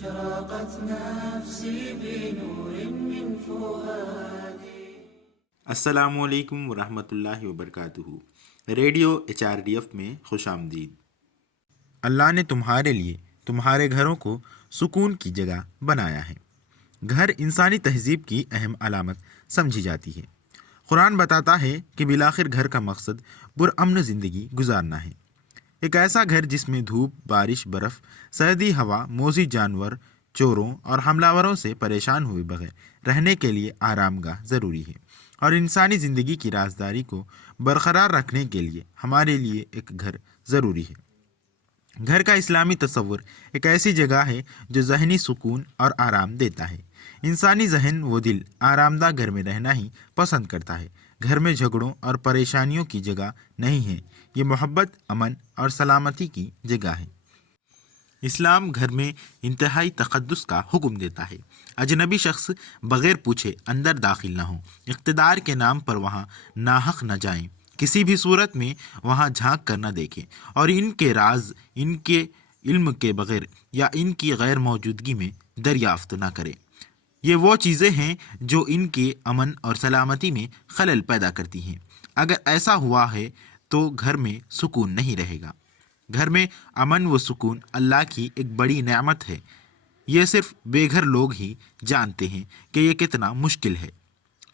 أشرقت نفسي بنور من فؤادي. السلام علیکم ورحمۃ اللہ وبرکاتہ۔ ریڈیو HRDF میں خوش آمدید۔ اللہ نے تمہارے لیے تمہارے گھروں کو سکون کی جگہ بنایا ہے۔ گھر انسانی تہذیب کی اہم علامت سمجھی جاتی ہے۔ قرآن بتاتا ہے کہ بالآخر گھر کا مقصد پرامن زندگی گزارنا ہے۔ ایک ایسا گھر جس میں دھوپ، بارش، برف، سردی، ہوا، موذی جانور، چوروں اور حملہ وروں سے پریشان ہوئے بغیر رہنے کے لیے آرام گاہ ضروری ہے، اور انسانی زندگی کی رازداری کو برقرار رکھنے کے لیے ہمارے لیے ایک گھر ضروری ہے۔ گھر کا اسلامی تصور ایک ایسی جگہ ہے جو ذہنی سکون اور آرام دیتا ہے۔ انسانی ذہن و دل آرام دہ گھر میں رہنا ہی پسند کرتا ہے۔ گھر میں جھگڑوں اور پریشانیوں کی جگہ نہیں ہے، یہ محبت، امن اور سلامتی کی جگہ ہے۔ اسلام گھر میں انتہائی تقدس کا حکم دیتا ہے۔ اجنبی شخص بغیر پوچھے اندر داخل نہ ہوں، اقتدار کے نام پر وہاں ناحق نہ جائیں، کسی بھی صورت میں وہاں جھانک کر نہ دیکھیں، اور ان کے راز ان کے علم کے بغیر یا ان کی غیر موجودگی میں دریافت نہ کریں۔ یہ وہ چیزیں ہیں جو ان کے امن اور سلامتی میں خلل پیدا کرتی ہیں۔ اگر ایسا ہوا ہے تو گھر میں سکون نہیں رہے گا۔ گھر میں امن و سکون اللہ کی ایک بڑی نعمت ہے۔ یہ صرف بے گھر لوگ ہی جانتے ہیں کہ یہ کتنا مشکل ہے۔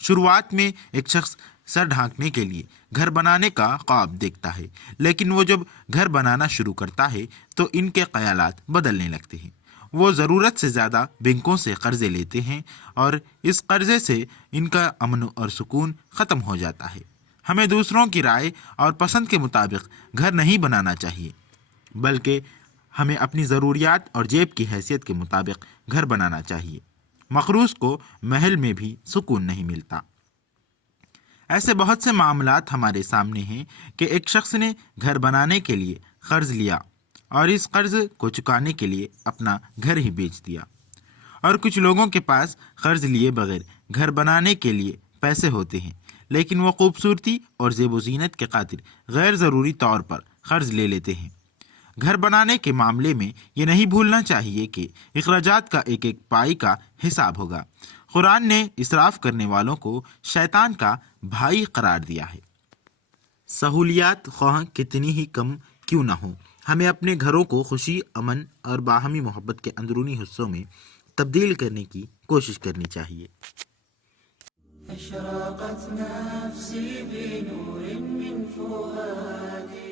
شروعات میں ایک شخص سر ڈھانکنے کے لیے گھر بنانے کا خواب دیکھتا ہے، لیکن وہ جب گھر بنانا شروع کرتا ہے تو ان کے خیالات بدلنے لگتے ہیں۔ وہ ضرورت سے زیادہ بینکوں سے قرضے لیتے ہیں، اور اس قرضے سے ان کا امن اور سکون ختم ہو جاتا ہے۔ ہمیں دوسروں کی رائے اور پسند کے مطابق گھر نہیں بنانا چاہیے، بلکہ ہمیں اپنی ضروریات اور جیب کی حیثیت کے مطابق گھر بنانا چاہیے۔ مخروص کو محل میں بھی سکون نہیں ملتا۔ ایسے بہت سے معاملات ہمارے سامنے ہیں کہ ایک شخص نے گھر بنانے کے لیے قرض لیا اور اس قرض کو چکانے کے لیے اپنا گھر ہی بیچ دیا، اور کچھ لوگوں کے پاس قرض لیے بغیر گھر بنانے کے لیے پیسے ہوتے ہیں، لیکن وہ خوبصورتی اور زیب و زینت کے خاطر غیر ضروری طور پر قرض لے لیتے ہیں۔ گھر بنانے کے معاملے میں یہ نہیں بھولنا چاہیے کہ اخراجات کا ایک ایک پائی کا حساب ہوگا۔ قرآن نے اسراف کرنے والوں کو شیطان کا بھائی قرار دیا ہے۔ سہولیات خواہ کتنی ہی کم کیوں نہ ہوں، ہمیں اپنے گھروں کو خوشی، امن اور باہمی محبت کے اندرونی حصوں میں تبدیل کرنے کی کوشش کرنی چاہیے۔ أشرقت نفسي بنور من فؤادي.